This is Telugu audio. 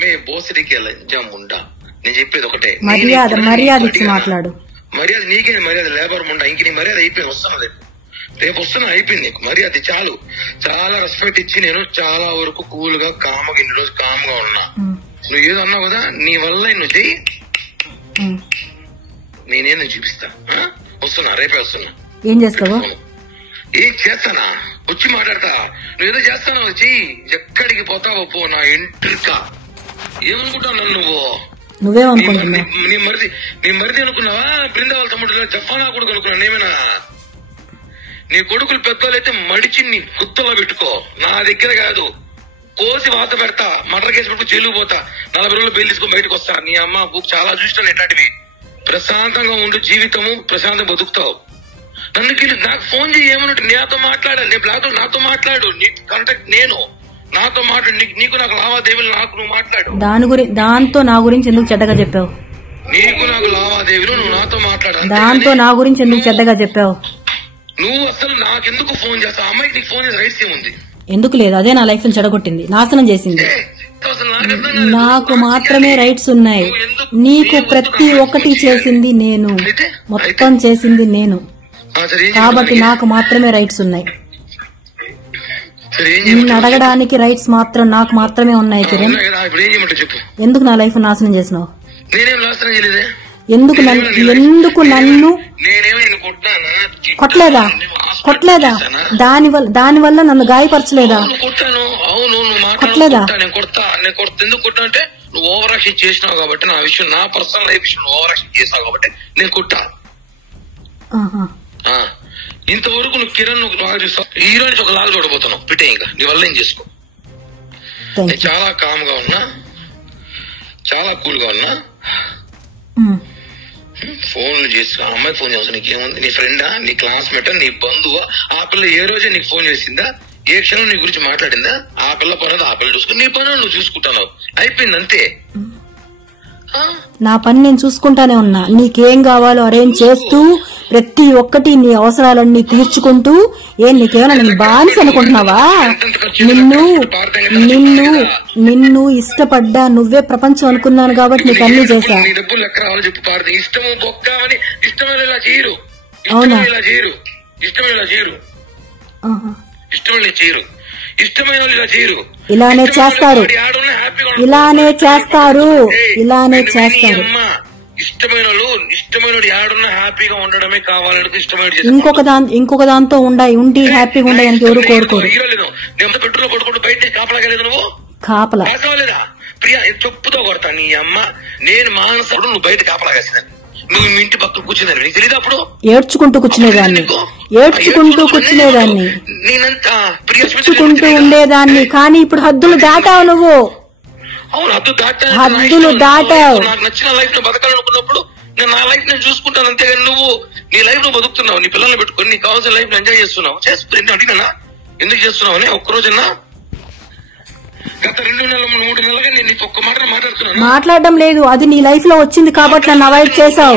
మే బోసరికి లంచం ఉండా. నేను చెప్పేది ఒకటే, మర్యాద ఇచ్చి మాట్లాడు. మర్యాద నీకే మర్యాద, లేబర్ ముండా. ఇంక నీ మర్యాద అయిపోయింది, వస్తున్నది రేపు వస్తున్నా, అయిపోయింది నీకు మర్యాద. చాలు, చాలా రెస్పెక్ట్ ఇచ్చి నేను చాలా వరకు కూల్ గా కామ్గా ఇన్ని రోజు కామ్గా ఉన్నా. నువ్వు ఏదో అన్నావు కదా, నీ వల్ల నువ్వు చెయ్యి, నేనేదో చూపిస్తా. వస్తున్నా, రేపే వస్తున్నా. ఏం చేస్తావు? ఏం చేస్తానా, వచ్చి మాట్లాడతా. నువ్వేదో చేస్తానా, వచ్చి ఎక్కడికి పోతావో పో, నా ఎంట్రికా. ఏమనుకుంటావు నన్ను నువ్వు? నువ్వేమనుకుంటున్నావు? నీ మరిది అనుకున్నావా? బృందావళ తమ్ముడు జఫానా కొడుకు అనుకున్నా నేమేనా? నీ కొడుకులు పెద్దోళ్ళైతే మడిచి నీ గుత్తలో పెట్టుకో, నా దగ్గర కాదు. కోసి వాత పెడతా, మర్డర్ కేసు పెట్టుకు జైలు పోతా, 40 రోజులు బెయిల్ తీసుకుని బయటకు వస్తా. నీ అమ్మ బుక్ చాలా చూస్తాను ఎట్లాంటివి. ప్రశాంతంగా ఉండి జీవితము ప్రశాంతంగా బతుకుతావు. నన్ను నాకు ఫోన్ చేయి, ఏమన్నట్టు నాతో మాట్లాడాలి. నీ బ్లాక్ నాతో మాట్లాడు, నీ కాంటాక్ట్ నేను, నాతో మాట్లాడు. నీకు నాకు లావాదేవీలు, నాకు నువ్వు మాట్లాడు. దాంతో నా గురించి ఎందుకు చెడ్డగా చెప్పావు? నీకు నాకు లావాదేవీలు, నువ్వు నాతో మాట్లాడు. దాంతో నా గురించి ఎందుకు చెడ్డగా చెప్పావు? నువ్వు అసలు నాకెందుకు ఫోన్ చేస్తావు? అమ్మాయికి నీకు ఫోన్ చేసే రైట్స్ ఏముంది? ఎందుకు లేదు, అదే నా లైఫ్ ని చెడగొట్టింది, నాశనం చేసింది. నాకు మాత్రమే రైట్స్ ఉన్నాయి, నీకు ప్రతి ఒక్కటి చేసింది నేను, మొత్తం చేసింది నేను, కాబట్టి నాకు మాత్రమే రైట్స్ ఉన్నాయి. నిన్ను అడగడానికి రైట్స్ మాత్రం నాకు మాత్రమే ఉన్నాయి. కిరణ్, ఎందుకు నా లైఫ్ నాశనం చేసినావు? ఎందుకు నన్ను కొట్టలేదా? దానివల్ల నన్ను గాయపరచలేదా? కొట్టలేదా? ఎందుకు కొట్టా అంటే నువ్వు ఓవర్ యాక్షన్ చేసినావు కాబట్టి, నా విషయం, నా పర్సనల్ లైఫ్ విషయం ఓవర్ యాక్షన్ చేసినావు కాబట్టి నేను కొట్టా. ఇంతవరకు నువ్వు కిరణ్ నువ్వు లాగా చూస్తావు, హీరో నుంచి ఒక లాగా చూడబోతున్నావు. పిటే ఇంకా నీ వల్ల ఏం చేసుకో. నేను చాలా కామ్ గా ఉన్నా, చాలా కూల్ గా ఉన్నా. ఫోన్లు చేసి అమ్మాయి ఫోన్ చేస్తా, నీకేముంది? నీ ఫ్రెండా, నీ క్లాస్మేటా, నీ బంధువా? ఆ పిల్ల ఏ రోజే నీకు ఫోన్ చేసిందా? ఏ క్షణం నీ గురించి మాట్లాడిందా? ఆ పిల్ల పని ఆ పిల్ల చూసుకుని నీ పని నువ్వు చూసుకుంటున్నావు, అయిపోయింది అంతే. నా పని నేను చూసుకుంటానే ఉన్నా, నీకేం కావాలో అరేంజ్ చేస్తూ ప్రతి ఒక్కటి నీ అవసరాలన్నీ తీర్చుకుంటూ. నీకేమైనా నేను బానిస అనుకుంటున్నావా? నిన్ను ఇష్టపడ్డా, నువ్వే ప్రపంచం అనుకున్నాను కాబట్టి నీకు అన్ని చేశా. అవునా? ఇలానే చేస్తారు. ఇష్టమైన ఆడున్న హ్యాపీగా ఉండడమే కావాలని ఇష్టమైన ఇంకొక దాంతో ఉండి హ్యాపీగా ఉండడానికి ఎవరు కోరుకోరు. పెట్టులో కొడుకుంటూ బయట కాపలాగలేదు, నువ్వు కాపలాగలేదా? ప్రియా చెప్పుతో కొడతా నీ అమ్మ. నేను మానసుడు, నువ్వు బయట కాపలాగేసిందని, నువ్వు మీ ఇంటి పక్కన కూర్చుందని నీకు తెలియదు? అప్పుడు ఏడ్చుకుంటూ కూర్చునేదాన్ని, ఉండేదాన్ని. కానీ ఇప్పుడు హద్దులు దాటావు నువ్వు. అవును, హద్దులు దాటావు. నాకు నచ్చిన లైఫ్ లో బతకాలనుకున్నప్పుడు నేను నా లైఫ్ నేను చూసుకుంటాను, అంతేగాని నువ్వు నీ లైఫ్ లో బతుకుతున్నావు, నీ పిల్లల్ని పెట్టుకుని నీకు కావాల్సిన లైఫ్ ఎంజాయ్ చేస్తున్నావు. అడిగినా ఎందుకు చేస్తున్నావు అని ఒక్కరోజన్నా? గత 2 నెలలు 3 నెలలుగా నేను నీకు ఒక్క మాట మాట్లాడుతున్నాను. మాట్లాడడం లేదు, అది నీ లైఫ్ లో వచ్చింది కాబట్టి నన్ను అవాయిడ్ చేసావు.